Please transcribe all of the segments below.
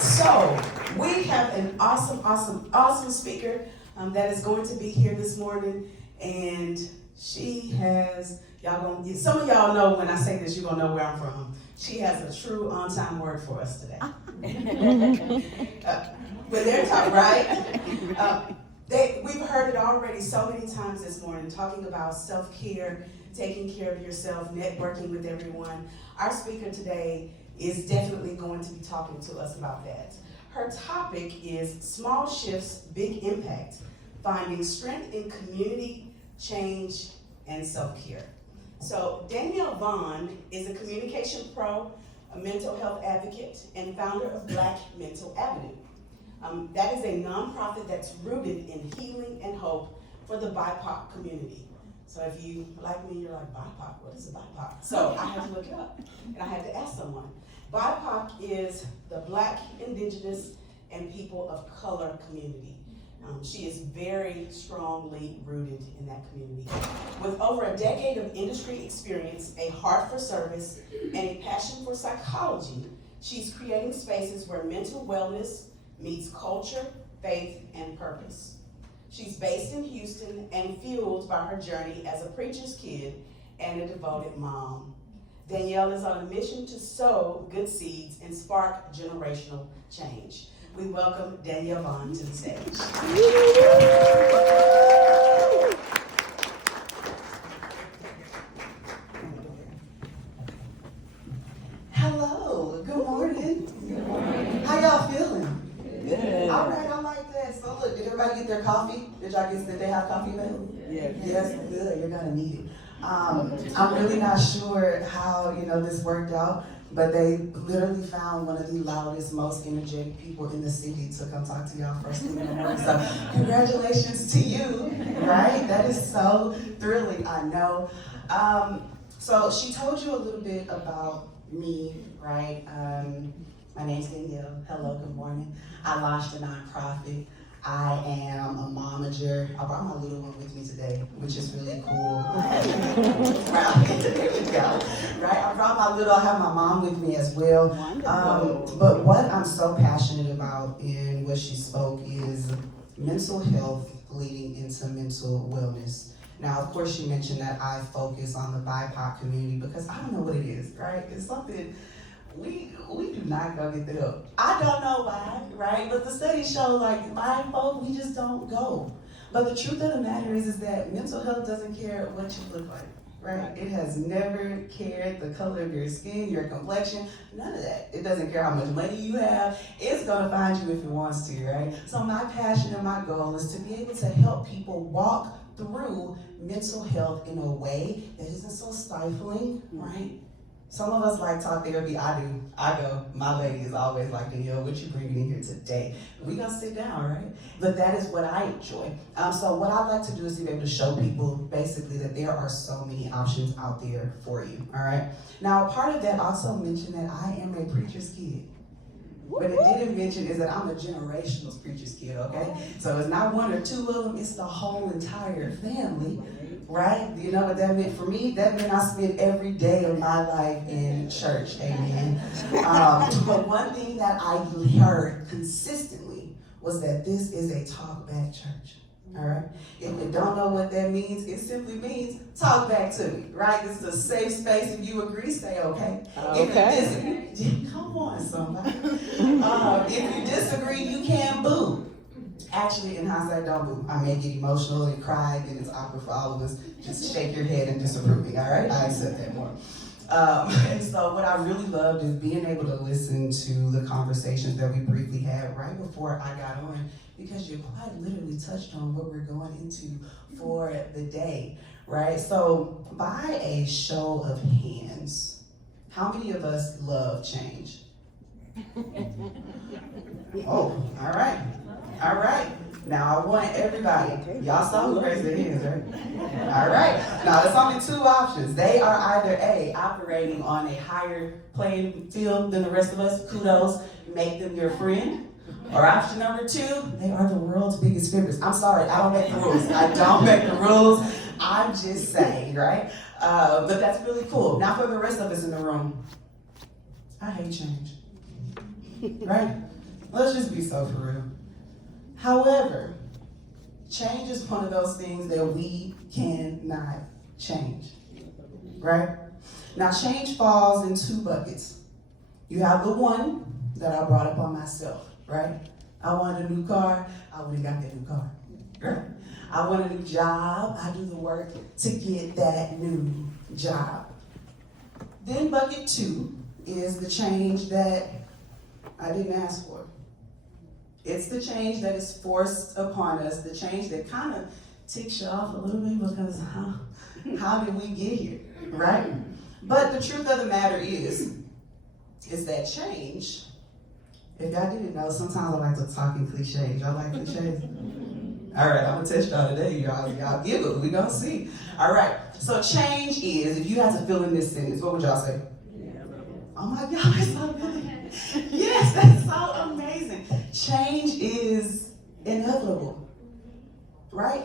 So we have an awesome speaker that is going to be here this morning, and she has, some of y'all know when I say this, you're gonna know where I'm from. She has a true on-time word for us today. But they're talking, right? We've heard it already so many times this morning, talking about self-care, taking care of yourself, networking with everyone. Our speaker today is definitely going to be talking to us about that. Her topic is Small Shifts, Big Impact, Finding Strength in Community, Change, and Self-Care. So Danielle Vaughn is a communication pro, a mental health advocate, and founder of Black Mental Avenue. That is a nonprofit that's rooted in healing and hope for the BIPOC community. So if you, like me, you're like, BIPOC, what is a BIPOC? So I had to look it up, and I had to ask someone. BIPOC is the Black, Indigenous, and people of color community. She is very strongly rooted in that community. With over a decade of industry experience, a heart for service, and a passion for psychology, she's creating spaces where mental wellness meets culture, faith, and purpose. She's based in Houston and fueled by her journey as a preacher's kid and a devoted mom. Danielle is on a mission to sow good seeds and spark generational change. We welcome Danielle Vaughn to the stage. Hello, good morning. Good morning. How y'all feeling? Good. All right, I like that. So look, did everybody get their coffee? Did they have coffee available? Yes. Yes, good, you're gonna need it. I'm really not sure how, this worked out, but they literally found one of the loudest, most energetic people in the city to come talk to y'all first thing in the morning. So congratulations to you, right? That is so thrilling, I know. So she told you a little bit about me, right? My name's Danielle. Hello, good morning. I launched a nonprofit. I am a momager. I brought my little one with me today, which is really cool. There you go. Right? I have my mom with me as well. But what I'm so passionate about in what she spoke is mental health leading into mental wellness. Now, of course, she mentioned that I focus on the BIPOC community because I don't know what it is, right? It's something we do not go get the help. I don't know why, right? But the studies show like blind folk, we just don't go. But the truth of the matter is that mental health doesn't care what you look like, right? It has never cared the color of your skin, your complexion, none of that. It doesn't care how much money you have. It's gonna find you if it wants to, right? So my passion and my goal is to be able to help people walk through mental health in a way that isn't so stifling, right? Some of us like talk therapy. I do. I go. My lady is always like, Danielle, what you bringing in here today? We gonna sit down, right? But that is what I enjoy. So what I'd like to do is to be able to show people basically that there are so many options out there for you, all right? Now, part of that also mentioned that I am a preacher's kid. What it didn't mention is that I'm a generational preacher's kid, okay? So it's not one or two of them, it's the whole entire family. Right? You know what that meant for me? That meant I spent every day of my life in church, amen. But one thing that I heard consistently was that this is a talk back church, all right? If you don't know what that means, it simply means talk back to me, right? This is a safe space. If you agree, say okay. Okay. Come on, somebody. If you disagree, you can boo. Actually, in hindsight, don't boo. I may get emotional and cry, then it's awkward for all of us. Just shake your head and disapproving, all right? I accept that more. And so what I really loved is being able to listen to the conversations that we briefly had right before I got on, because you quite literally touched on what we're going into for the day, right? So by a show of hands, how many of us love change? Oh, all right. All right. Now I want everybody. Y'all saw who raised their hands, right? All right. Now there's only two options. They are either A, operating on a higher playing field than the rest of us. Kudos. Make them your friend. Or option number two, they are the world's biggest fibbers. I'm sorry, I don't make the rules. I don't make the rules. I'm just saying, right? But that's really cool. Now for the rest of us in the room, I hate change. Right? Let's just be so for real. However, change is one of those things that we cannot change, right? Now, change falls in two buckets. You have the one that I brought upon myself, right? I wanted a new car, I would've got that new car, right? I want a new job, I do the work to get that new job. Then bucket two is the change that I didn't ask for. It's the change that is forced upon us, the change that kind of ticks you off a little bit because how did we get here, right? But the truth of the matter is that change, if y'all didn't know, sometimes I like to talk in cliches. Y'all like cliches? All right, I'm gonna test y'all today. Y'all giggle, we gonna see. All right, so change is, if you had to fill in this sentence, what would y'all say? Oh my God, that's so good. Yes, that's so amazing. Change is inevitable, right?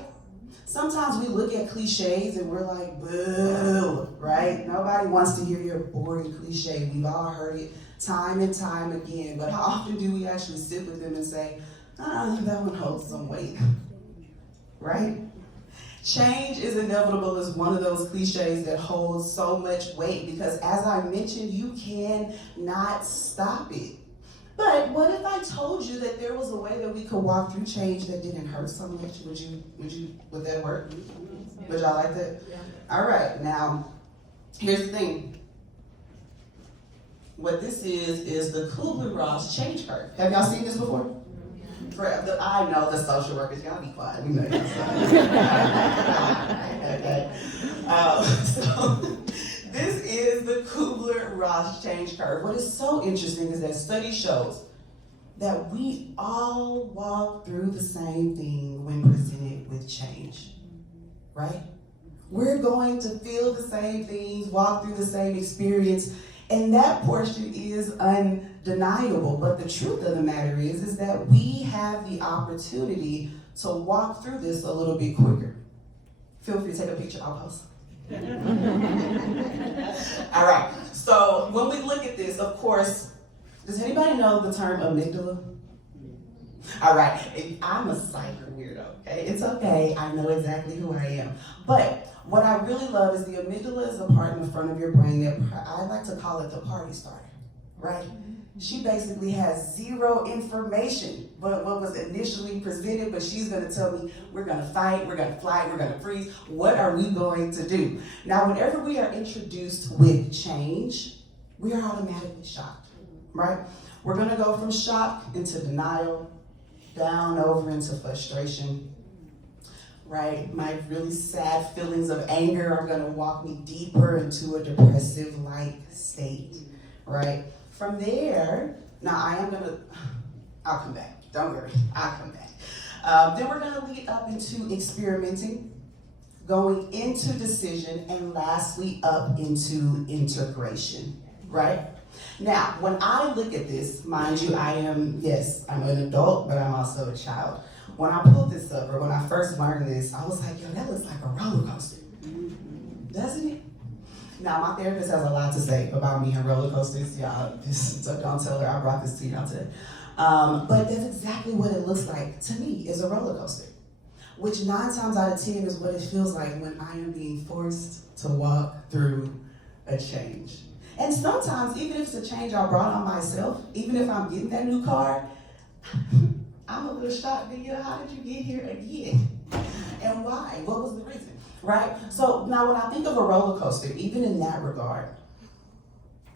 Sometimes we look at cliches and we're like, boo, right? Nobody wants to hear your boring cliche. We've all heard it time and time again, but how often do we actually sit with them and say, that one holds some weight, right? Change is inevitable is one of those cliches that holds so much weight because, as I mentioned, you cannot stop it. But what if I told you that there was a way that we could walk through change that didn't hurt so much? Would that work? Would y'all like that? Yeah. All right, now, here's the thing. What this is the Kubler-Ross change curve. Have y'all seen this before? I know the social workers, y'all be quiet. We know y'all. Okay. So this is the Kubler-Ross change curve. What is so interesting is that study shows that we all walk through the same thing when presented with change, right? We're going to feel the same things, walk through the same experience, and that portion is undeniable. But the truth of the matter is that we have the opportunity to walk through this a little bit quicker. Feel free to take a picture, I'll post. All right, so when we look at this, of course, does anybody know the term amygdala? All right, I'm a psycho weirdo, okay? It's okay, I know exactly who I am. But what I really love is the amygdala is a part in the front of your brain that I like to call it the party starter, right? She basically has zero information but what was initially presented, but she's gonna tell me, we're gonna fight, we're gonna flight, we're gonna freeze. What are we going to do? Now, whenever we are introduced with change, we are automatically shocked, right? We're gonna go from shock into denial, down over into frustration, right? My really sad feelings of anger are gonna walk me deeper into a depressive-like state, right? From there, now I'll come back, don't worry, I'll come back. Then we're gonna lead up into experimenting, going into decision, and lastly up into integration, right? Now, when I look at this, mind you, I'm an adult, but I'm also a child. When I pulled this up, or when I first learned this, I was like, yo, that looks like a roller coaster, doesn't it? Now, my therapist has a lot to say about me and roller coasters. Y'all, just don't tell her I brought this to y'all today. But that's exactly what it looks like to me, is a roller coaster, which 9 times out of 10 is what it feels like when I am being forced to walk through a change. And sometimes, even if it's a change I brought on myself, even if I'm getting that new car, I'm a little shocked, how did you get here again? And why? What was the reason? Right? So now when I think of a roller coaster, even in that regard,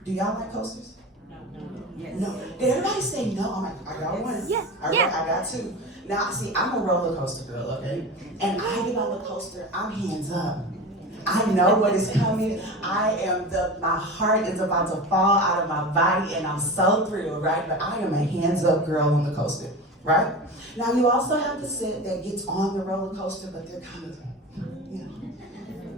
do y'all like coasters? Yes. No. Did everybody say no? I'm like, I got one. Yes. All right, I got 2. Now, see, I'm a roller coaster girl, okay? And I get on the coaster, I'm hands up. I know what is coming. My heart is about to fall out of my body, and I'm so thrilled, right? But I am a hands up girl on the coaster, right? Now, you also have the set that gets on the roller coaster, but they're kind of,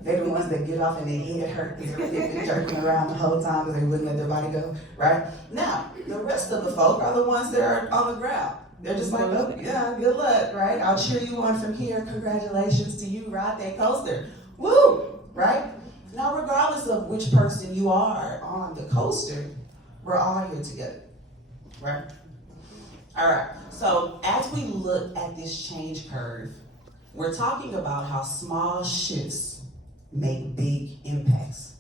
they're the ones that get off and their head hurt. They're jerking around the whole time because they wouldn't let their body go, right? Now, the rest of the folk are the ones that are on the ground. They're just like, oh, yeah, good luck, right? I'll cheer you on from here. Congratulations to you, ride that coaster. Woo, right? Now, regardless of which person you are on the coaster, we're all here together, right? All right, so as we look at this change curve, we're talking about how small shifts make big impacts.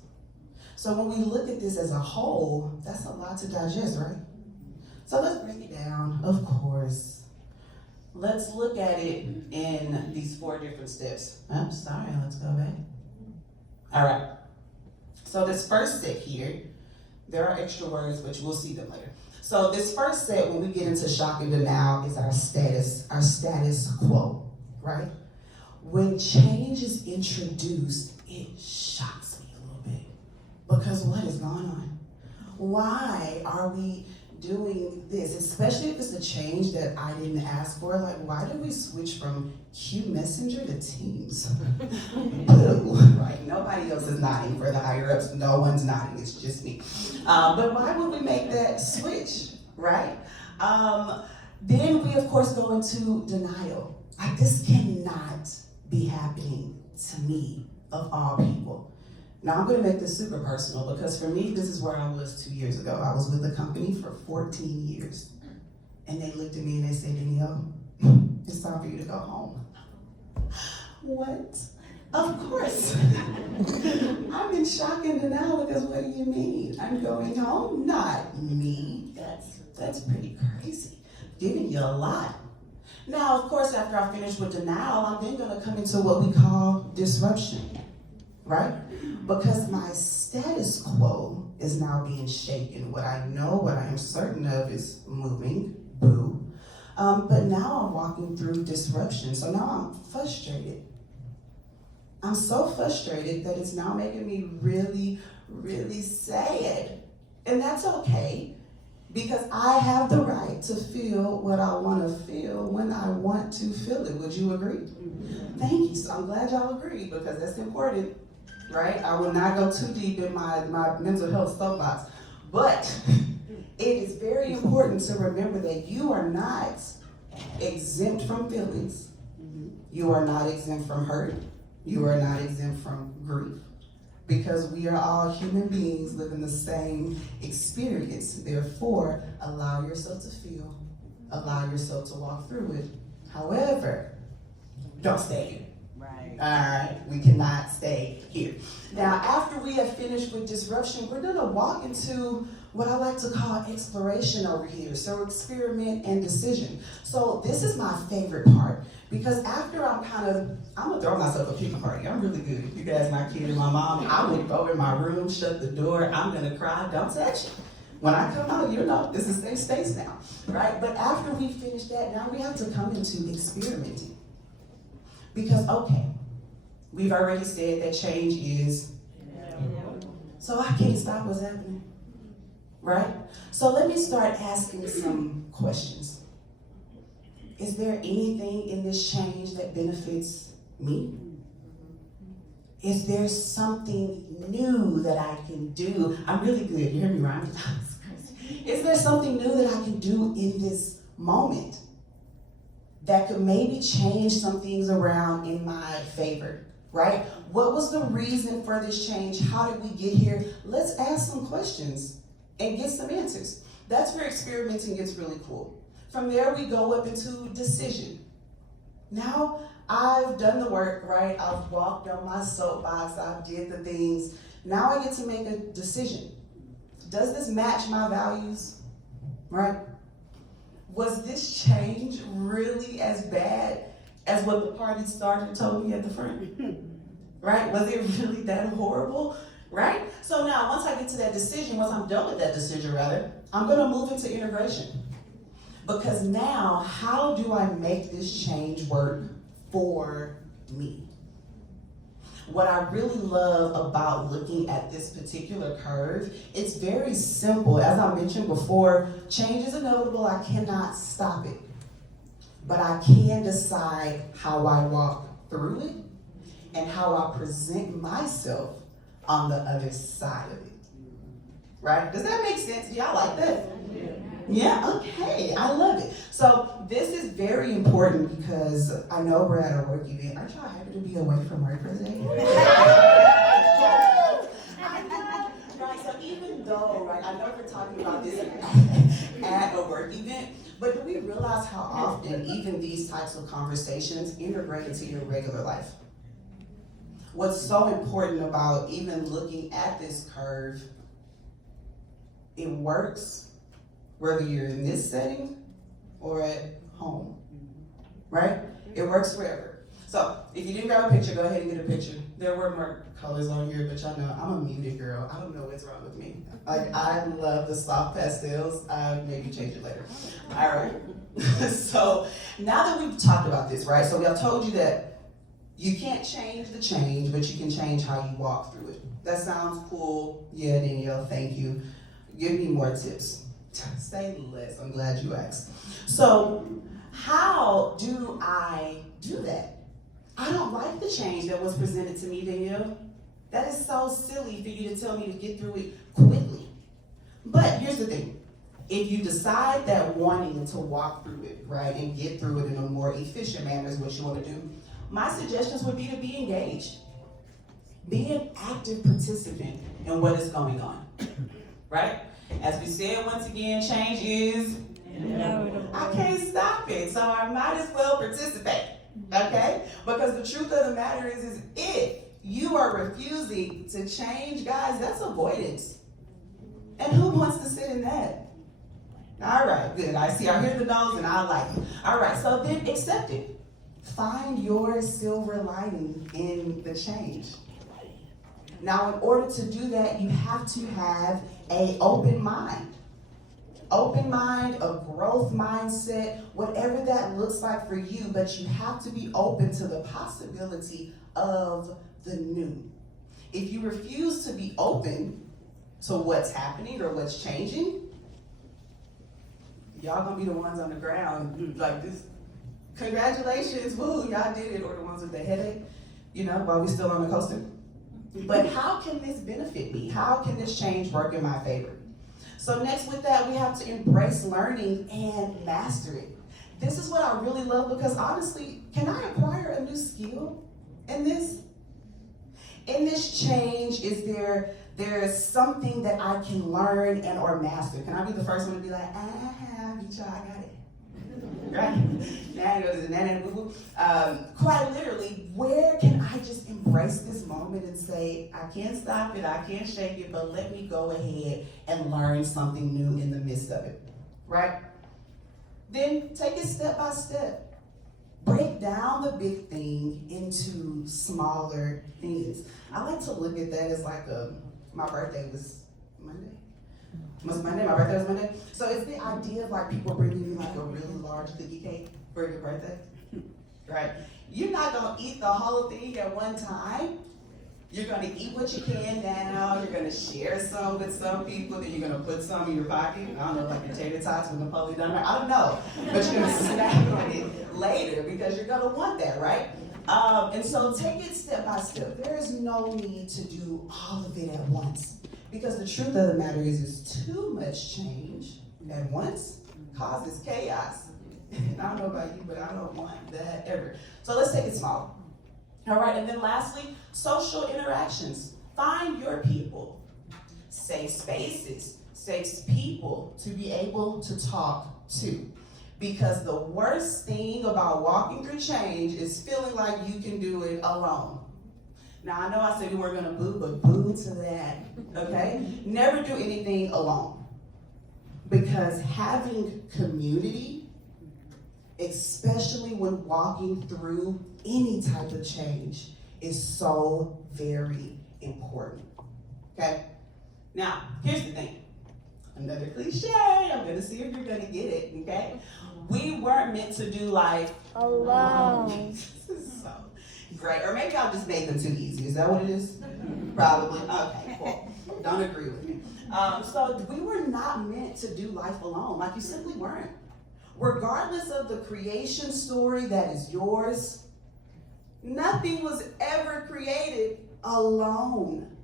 So when we look at this as a whole, that's a lot to digest, right? So let's break it down, of course. Let's look at it in these 4 different steps. I'm sorry, let's go back. All right, so this first set here, there are extra words, but we'll see them later. So this first set, when we get into shock and denial, is our status quo, right? When change is introduced, it shocks me a little bit. Because what is going on? Why are we doing this? Especially if it's a change that I didn't ask for. Like, why did we switch from Q Messenger to Teams? Boo, right? Nobody else is nodding for the higher ups. No one's nodding, it's just me. But why would we make that switch, right? Then we, of course, go into denial. Like, this cannot be happening to me, of all people. Now, I'm going to make this super personal because for me, this is where I was 2 years ago. I was with the company for 14 years. And they looked at me and they said, Danielle, it's time for you to go home. What? Of course. I'm in shock and denial because what do you mean? I'm going home? Not me. That's pretty crazy. Giving you a lot. Now, of course, after I finish with denial, I'm then going to come into what we call disruption, right? Because my status quo is now being shaken. What I know, what I am certain of is moving, boo. But now I'm walking through disruption. So now I'm frustrated. I'm so frustrated that it's now making me really, really sad. And that's okay, because I have the right to feel what I want to feel when I want to feel it. Would you agree? Thank you. So I'm glad y'all agree, because that's important, right? I will not go too deep in my mental health soapbox. But it is very important to remember that you are not exempt from feelings. You are not exempt from hurt. You are not exempt from grief, because we are all human beings living the same experience. Therefore, allow yourself to feel, allow yourself to walk through it. However, don't stay here. Right. All right, we cannot stay here. Now, after we have finished with disruption, we're gonna walk into what I like to call exploration over here. So experiment and decision. So this is my favorite part, because after I'm gonna throw myself a pity party. I'm really good. You guys, my kid and my mom, I would go in my room, shut the door, I'm gonna cry, don't touch it. When I come out, you know, this is safe space now, right? But after we finish that, now we have to come into experimenting. Because, okay, we've already said that change is, so I can't stop what's happening, right? So let me start asking some questions. Is there anything in this change that benefits me? Is there something new that I can do? I'm really good, you hear me, right? Is there something new that I can do in this moment that could maybe change some things around in my favor, right? What was the reason for this change? How did we get here? Let's ask some questions and get some answers. That's where experimenting gets really cool. From there, we go up into decision. Now, I've done the work, right? I've walked on my soapbox, I've did the things. Now I get to make a decision. Does this match my values, right? Was this change really as bad as what the party starter told me at the front? Right? Was it really that horrible? Right? So now, once I get to that decision, once I'm done with that decision rather, I'm gonna move into integration. Because now, how do I make this change work for me? What I really love about looking at this particular curve, it's very simple. As I mentioned before, change is inevitable. I cannot stop it. But I can decide how I walk through it and how I present myself on the other side of it. Right? Does that make sense? Do y'all like that? Yeah, okay, I love it. So this is very important because I know we're at a work event. Aren't y'all happy to be away from work for the day? Right, so even though, right, I know we're talking about this at a work event, But do we realize how often even these types of conversations integrate into your regular life? What's so important about even looking at this curve, it works whether you're in this setting or at home, right? It works wherever. So if you didn't grab a picture, go ahead and get a picture. There were more colors on here, but y'all know I'm a muted girl. I don't know what's wrong with me. Like, I love the soft pastels. I'll maybe change it later. All right. So now that we've talked about this, right? So we have told you that you can't change the change, but you can change how you walk through it. That sounds cool. Yeah, Danielle, thank you. Give me more tips. Say less. I'm glad you asked. So how do I do that? I don't like the change that was presented to me, Danielle. That is so silly for you to tell me to get through it quickly. But here's the thing. If you decide that wanting to walk through it, right, and get through it in a more efficient manner is what you want to do, my suggestions would be to be engaged. Be an active participant in what is going on, right? As we said, once again, change is inevitable. I can't stop it, so I might as well participate, okay? Because the truth of the matter is if you are refusing to change, guys, that's avoidance. And who wants to sit in that? All right, good. I hear the no's and I like it. All right, so then accept it. Find your silver lining in the change. Now, in order to do that, you have to have an open mind. Open mind, a growth mindset, whatever that looks like for you, but you have to be open to the possibility of the new. If you refuse to be open to what's happening or what's changing, y'all gonna be the ones on the ground like this. Congratulations, woo, y'all did it, or the ones with the headache, while we're still on the coaster. But how can this benefit me? How can this change work in my favor? So next with that, we have to embrace learning and master it. This is what I really love because honestly, can I acquire a new skill in this? In this change, there's something that I can learn and or master? Can I be the first one to be like, I got it. Right? Quite literally, where can I just embrace this moment and say, I can't stop it, I can't shake it, but let me go ahead and learn something new in the midst of it, right? Then take it step by step. Break down the big thing into smaller things. I like to look at that as like my birthday was Monday. My birthday was Monday. So it's the idea of like people bringing you like a really large cookie cake for your birthday, right? You're not gonna eat the whole thing at one time. You're gonna eat what you can now. You're gonna share some with some people. Then you're gonna put some in your pocket. I don't know, like your tater tots with Napoleon Dynamite. I don't know, but you're gonna snack on it later because you're gonna want that, right? And so take it step by step. There is no need to do all of it at once. Because the truth of the matter is too much change at once causes chaos. And I don't know about you, but I don't want that ever. So let's take it small. All right, and then lastly, social interactions. Find your people. Safe spaces, safe people to be able to talk to. Because the worst thing about walking through change is feeling like you can do it alone. Now, I know I said we weren't gonna boo, but boo to that, okay? Never do anything alone. Because having community, especially when walking through any type of change, is so very important, okay? Now, here's the thing. Another cliche, I'm gonna see if you're gonna get it, okay? We weren't meant to do life alone. This is so great. Or maybe I'll just make them too easy. Is that what it is? Probably. Okay, cool. Don't agree with me. So we were not meant to do life alone. Like you simply weren't. Regardless of the creation story that is yours, nothing was ever created alone.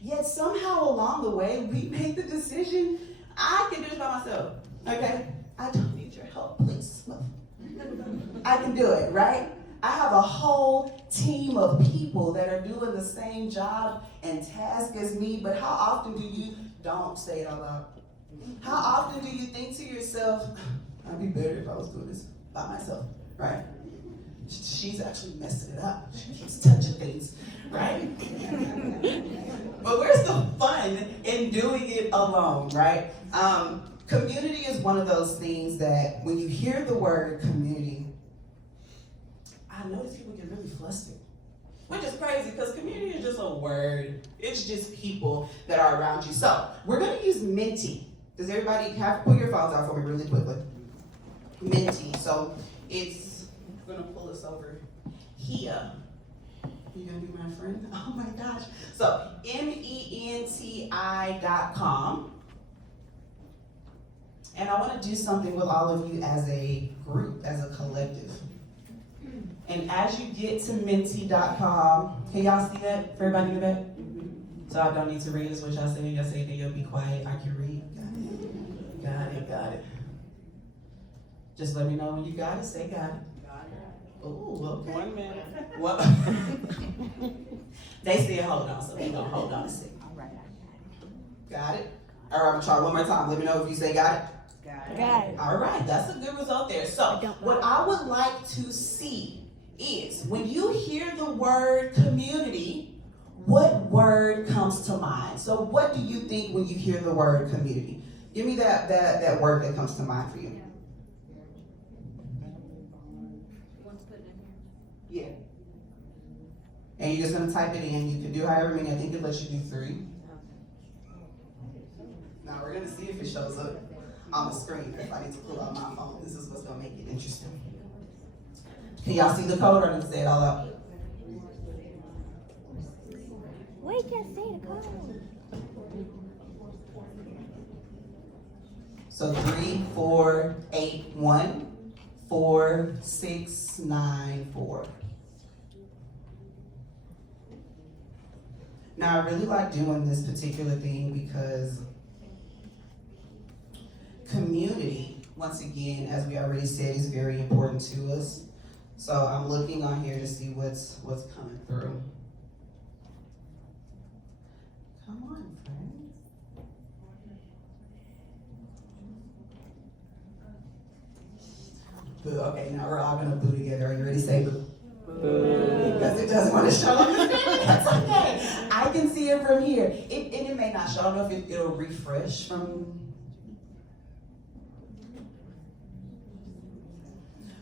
Yet somehow along the way, we made the decision, I can do this by myself, okay? I don't need your help, please. I can do it, right? I have a whole team of people that are doing the same job and task as me, but how often don't say it out loud? How often do you think to yourself, I'd be better if I was doing this by myself, right? She's actually messing it up. She keeps touching things, right? But where's the fun in doing it alone, right? Community is one of those things that when you hear the word community, I notice people get really flustered. Which is crazy because community is just a word. It's just people that are around you. So we're going to use Menti. Does everybody pull your phones out for me really quickly? Menti. So I'm going to pull this over here. You going to be my friend? Oh my gosh. So menti.com. And I want to do something with all of you as a group, as a collective. And as you get to menti.com, can y'all see that? Everybody in the back? So I don't need to read this, what y'all saying. Y'all say that you'll be quiet. I can read. Got it. Just let me know when you got it. Say got it. Ooh, okay. 1 minute. What? They said hold on, so we gonna hold on a second. All right, Got it? All right, I'm gonna try one more time. Let me know if you say got it. got it. All right, that's a good result there. So what I would like to see is when you hear the word community, what word comes to mind? So what do you think when you hear the word community? Give me that word that comes to mind for you. Yeah. And you're just gonna type it in. You can do however many. I think it lets you do 3. Now we're gonna see if it shows up on the screen. If I need to pull out my phone, this is what's gonna make it interesting. Can y'all see the code or need to say it all out? Wait, just say the code. So 3, 4, 8, 1, 4, 6, 9, 4. Now I really like doing this particular thing because community, once again, as we already said, is very important to us. So I'm looking on here to see what's coming through. Come on, friends. Boo. Okay, now we're all gonna boo together. Are you ready to say boo? Because it doesn't want to show on the screen. That's okay. I can see it from here. It may not show. I don't know if it'll refresh from.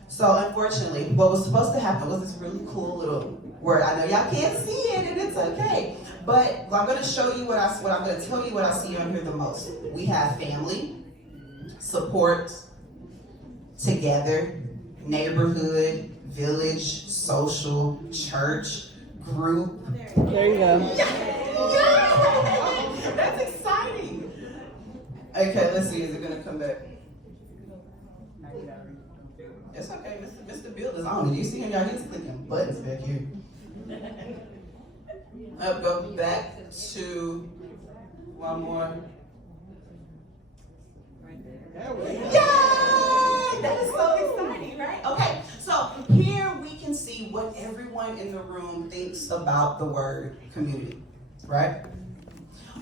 So unfortunately, what was supposed to happen was this really cool little word. I know y'all can't see it, and it's okay. But I'm going to show you I'm going to tell you what I see on here the most. We have family, support, together, neighborhood, village, social, church, group. There you go. Yeah. That's exciting. Okay, let's see. Is it going to come back? It's okay. Mr. Bill is on. Did you see him? Y'all need to click them buttons back here. I'll go back to one more. There we go. Yay! That is so exciting, right? Okay, so here we can see what everyone in the room thinks about the word community, right?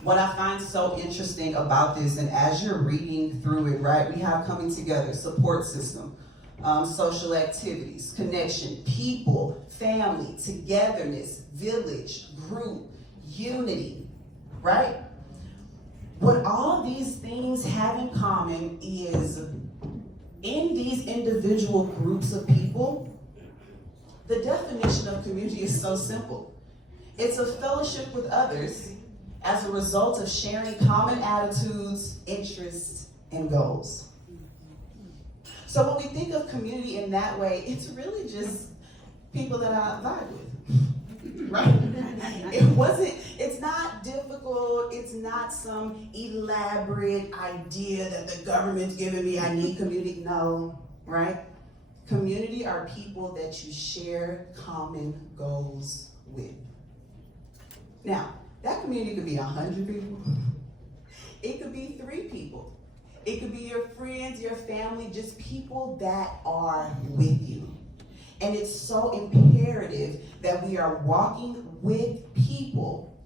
What I find so interesting about this, and as you're reading through it, right, we have coming together, support system, social activities, connection, people, family, togetherness, village, group, unity, right? What all these things have in common is in these individual groups of people, the definition of community is so simple. It's a fellowship with others as a result of sharing common attitudes, interests, and goals. So when we think of community in that way, it's really just people that I vibe with, right? It's not difficult, it's not some elaborate idea that the government's giving me, I need community, no, right? Community are people that you share common goals with. Now, that community could be 100 people. It could be 3 people. It could be your friends, your family, just people that are with you. And it's so imperative that we are walking with people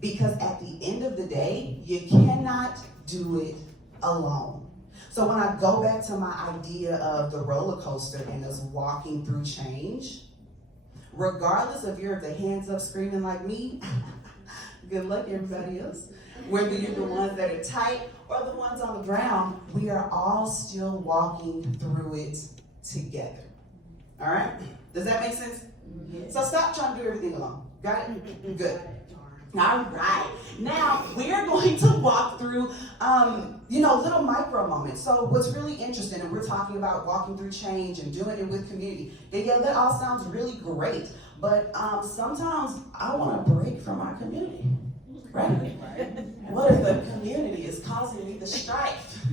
because at the end of the day, you cannot do it alone. So when I go back to my idea of the roller coaster and us walking through change, regardless if you're the hands up screaming like me, good luck everybody else, whether you're the ones that are tight or the ones on the ground, we are all still walking through it together. All right? Does that make sense? So stop trying to do everything alone. Got it? Good. All right. Now we are going to walk through, little micro moments. So what's really interesting, and we're talking about walking through change and doing it with community. And yeah, that all sounds really great. But sometimes I want to break from our community. Right? What if the community is causing me the strife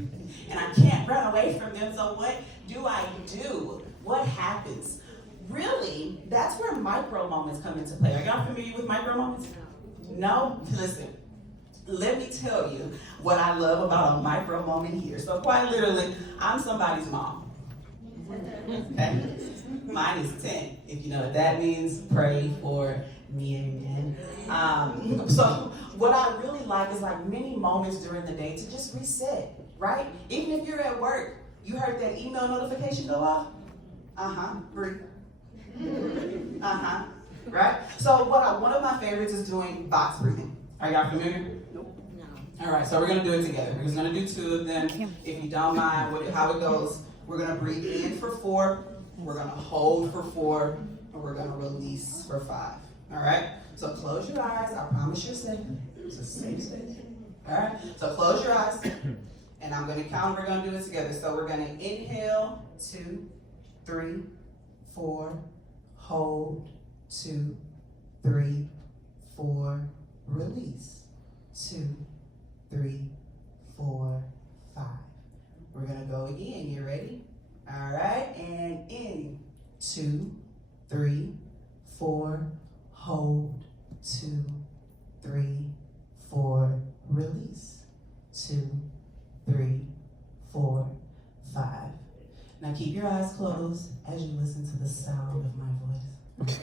and I can't run away from them? So what do I do? What happens? Really, that's where micro moments come into play. Are y'all familiar with micro moments? No? Listen, let me tell you what I love about a micro moment here. So quite literally, I'm somebody's mom. Okay? Mine is 10. If you know what that means, pray for me again. So what I really like is like many moments during the day to just reset, right? Even if you're at work, you heard that email notification go off? Breathe. Right? So one of my favorites is doing box breathing. Are y'all familiar? Nope. All right, so we're gonna do it together. We're just gonna do 2 of them. If you don't mind how it goes, we're gonna breathe in for 4, we're gonna hold for 4, and we're gonna release for 5. All right? So close your eyes. I promise you're safe. It's a safe space. All right? So close your eyes, and I'm gonna count. We're gonna do it together. So we're gonna inhale 2, 3, 4, hold 2, 3, 4, release 2, 3, 4, 5. We're gonna go again. You ready? All right, and in 2, 3, 4, hold 2, 3, 4, release 2, 3, 4, 5. Now keep your eyes closed as you listen to the sound of my voice.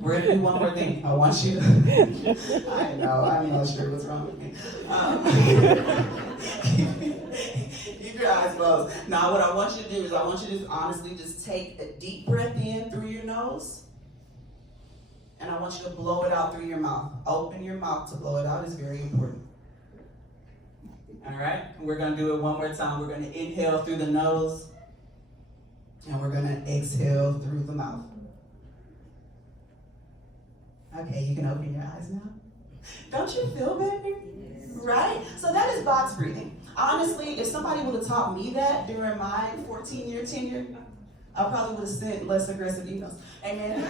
We're gonna do one more thing. I want you to, I'm not sure what's wrong with me. Keep your eyes closed. Now what I want you to do is I want you to honestly just take a deep breath in through your nose, and I want you to blow it out through your mouth. Open your mouth to blow it out is very important. All right, we're gonna do it one more time. We're gonna inhale through the nose, and we're gonna exhale through the mouth. Okay, you can open your eyes now. Don't you feel better? Right? So that is box breathing. Honestly, if somebody would have taught me that during my 14-year tenure, I probably would have sent less aggressive emails. Amen.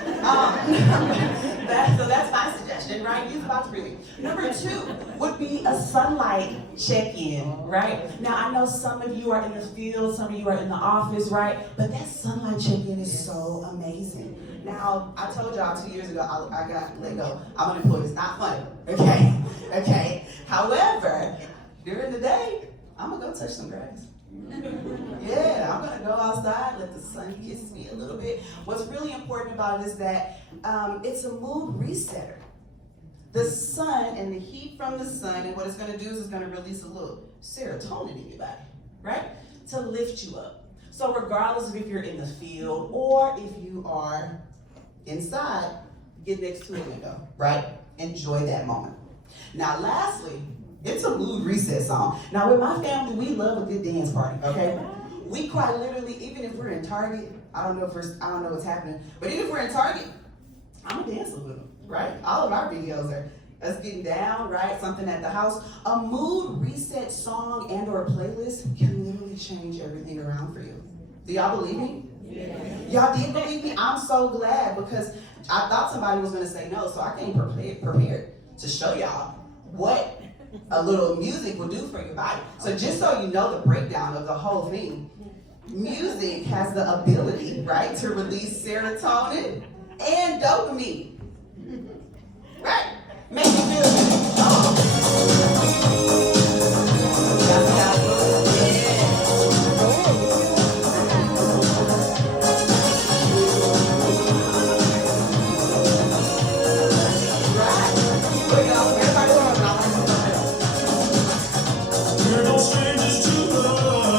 So that's my suggestion, right? Use box breathing. Number 2 would be a sunlight check-in, right? Now, I know some of you are in the field, some of you are in the office, right? But that sunlight check-in is so amazing. Now, I told y'all 2 years ago, I got let go. I'm unemployed. It's not funny, okay? Okay? However, during the day, I'm going to go touch some grass. Yeah, I'm going to go outside, let the sun kiss me a little bit. What's really important about it is that it's a mood resetter. The sun and the heat from the sun, and what it's going to do is it's going to release a little serotonin in your body, right? To lift you up. So regardless of if you're in the field or if you are inside, get next to a window, right? Enjoy that moment. Now, lastly, it's a mood reset song. Now, with my family, we love a good dance party, okay? We quite literally, even if we're in Target, I don't know what's happening, but even if we're in Target, I'm gonna dance a little, right? All of our videos are us getting down, right? Something at the house. A mood reset song and or playlist can literally change everything around for you. Do y'all believe me? Yeah. Y'all did believe me? I'm so glad, because I thought somebody was gonna say no, so I came prepared to show y'all what a little music will do for your body. So just so you know the breakdown of the whole thing, music has the ability, right, to release serotonin and dopamine. Right? Make you feel good. We're no strangers to love.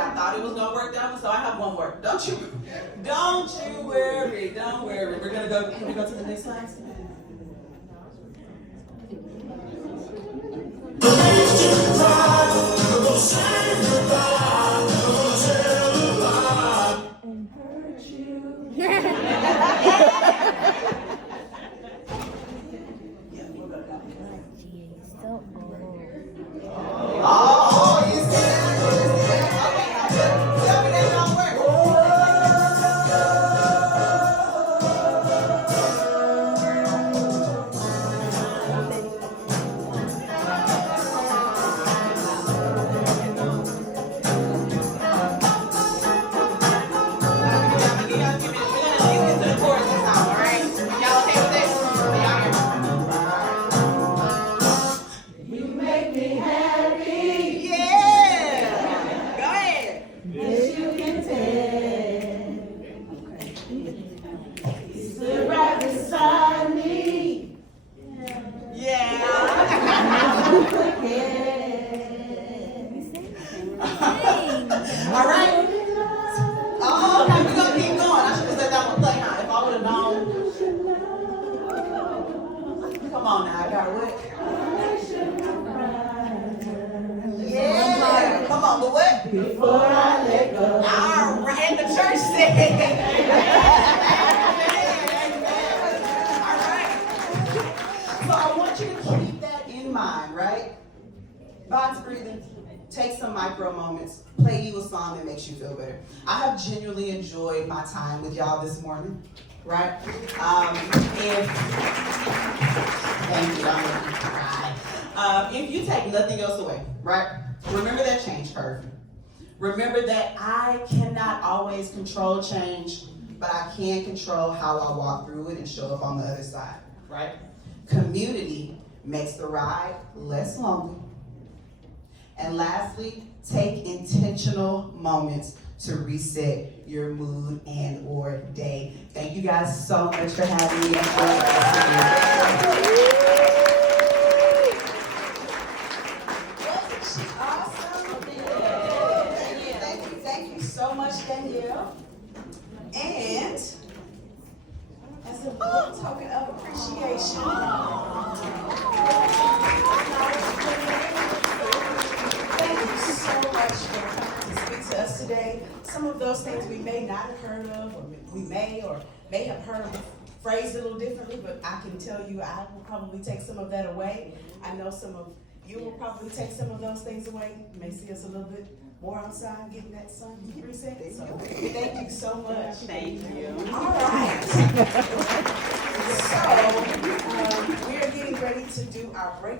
I thought it was gonna work that one, so I have one more. Don't you worry. We're gonna go. Can we go to the next slide? So old. Oh, you see that? Okay, tell me that don't work. All right. Oh, okay, we're gonna keep going. I should have let that one play now. If I would have known. Come on now, I gotta wait. Yeah. Come on, but what? Before I let go. All right, and the church said. All right. So I want you to keep that in mind, right? Box breathing. Take some micro moments, play you a song that makes you feel better. I have genuinely enjoyed my time with y'all this morning, right? Thank you, I'm gonna cry. If you take nothing else away, right? Remember that change curve. Remember that I cannot always control change, but I can control how I walk through it and show up on the other side, right? Community makes the ride less lonely. And lastly, take intentional moments to reset your mood and or day. Thank you guys so much for having me. Wasn't she awesome? Thank you so much, Danielle. And as a little token of appreciation, so much for coming to speak to us today. Some of those things we may not have heard of, or we may have heard phrased a little differently, but I can tell you I will probably take some of that away. I know some of you will probably take some of those things away. You may see us a little bit more outside getting that sun reset. So thank you so much. Thank you. All right. So we are getting ready to do our breakout.